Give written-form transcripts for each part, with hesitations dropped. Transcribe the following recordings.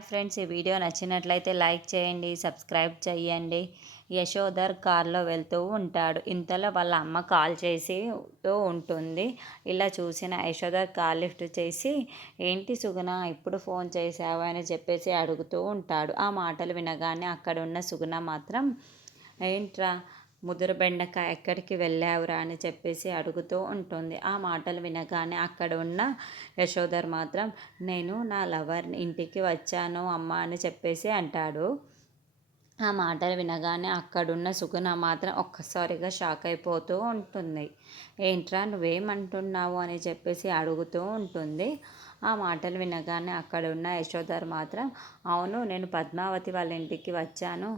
Friends, ఈ video నచ్చినట్లయితే like చేయండి, సబ్స్క్రైబ్ చేయండి. యశోధర్ కార్లో వెళ్తూ ఉంటాడు. ఇంతలో వాళ్ళ అమ్మ కాల్ చేసి ఉంటుంది. ఇలా చూసిన యశోధర్ కాల్ లిఫ్ట్ చేసి, ఏంటి సుగుణ ఇప్పుడు ఫోన్ చేశావు అని చెప్పేసి అడుగుతూ ఉంటాడు. ఆ మాటలు వినగానే అక్కడున్న సుగుణ మాత్రం, ఏంట్రా ముదురు బెండకాయ ఎక్కడికి వెళ్ళావురా అని చెప్పేసి అడుగుతూ ఉంటుంది. ఆ మాటలు వినగానే అక్కడ ఉన్న యశోధర్ మాత్రం, నేను నా లవర్ ఇంటికి వచ్చాను అమ్మ అని చెప్పేసి అంటాడు. ఆ మాటలు వినగానే అక్కడున్న సుగుణ మాత్రం ఒక్కసారిగా షాక్ అయిపోతూ ఉంటుంది. ఏంట్రా నువ్వేమంటున్నావు అని చెప్పేసి అడుగుతూ ఉంటుంది. ఆ మాటలు వినగానే అక్కడ ఉన్న యశోధర్ మాత్రం, అవును నేను పద్మావతి వాళ్ళ ఇంటికి వచ్చాను,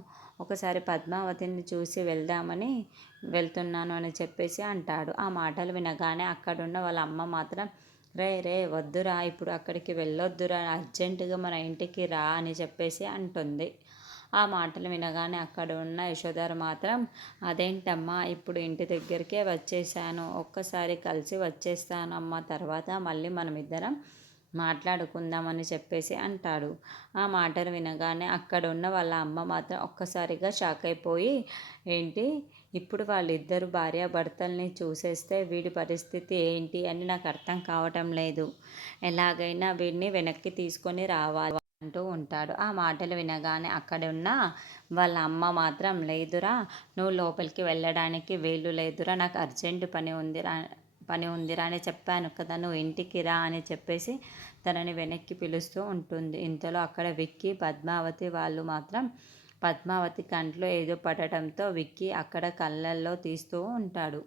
ఒకసారి పద్మావతిని చూసి వెళ్దామని వెళ్తున్నాను అని చెప్పేసి అంటాడు. ఆ మాటలు వినగానే అక్కడున్న వాళ్ళ అమ్మ మాత్రం, రే రే వద్దురా, ఇప్పుడు అక్కడికి వెళ్ళొద్దురా, అర్జెంటుగా మన ఇంటికి రా అని చెప్పేసి అంటుంది. ఆ మాటలు వినగానే అక్కడ ఉన్న యశోధర్ మాత్రం, అదేంటమ్మా ఇప్పుడు ఇంటి దగ్గరికే వచ్చేసాను, ఒక్కసారి కలిసి వచ్చేస్తానమ్మా, తర్వాత మళ్ళీ మనమిద్దరం మాట్లాడుకుందామని చెప్పేసి అంటాడు. ఆ మాటలు వినగానే అక్కడ ఉన్న వాళ్ళ అమ్మ మాత్రం ఒక్కసారిగా షాక్ అయిపోయి, ఏంటి ఇప్పుడు వాళ్ళిద్దరు భార్యాభర్తల్ని చూసేస్తే వీడి పరిస్థితి ఏంటి అని నాకు అర్థం కావటం లేదు, ఎలాగైనా వీడిని వెనక్కి తీసుకొని రావాలి అంటూ ఉంటాడు. ఆ మాటలు వినగానే అక్కడ ఉన్న వాళ్ళ అమ్మ మాత్రం, లేదురా నువ్వు లోపలికి వెళ్ళడానికి వీలు లేదురా, నాకు అర్జెంటు పని ఉందిరా అని చెప్పాను కదా, నువ్వు ఇంటికి రా అని చెప్పేసి తనని వెనక్కి పిలుస్తూ ఉంటుంది. ఇంతలో అక్కడ విక్కీ, పద్మావతి వాళ్ళు మాత్రం, పద్మావతి కంట్లో ఏదో పడటంతో విక్కీ అక్కడ కళ్ళల్లో తీస్తూ ఉంటాడు.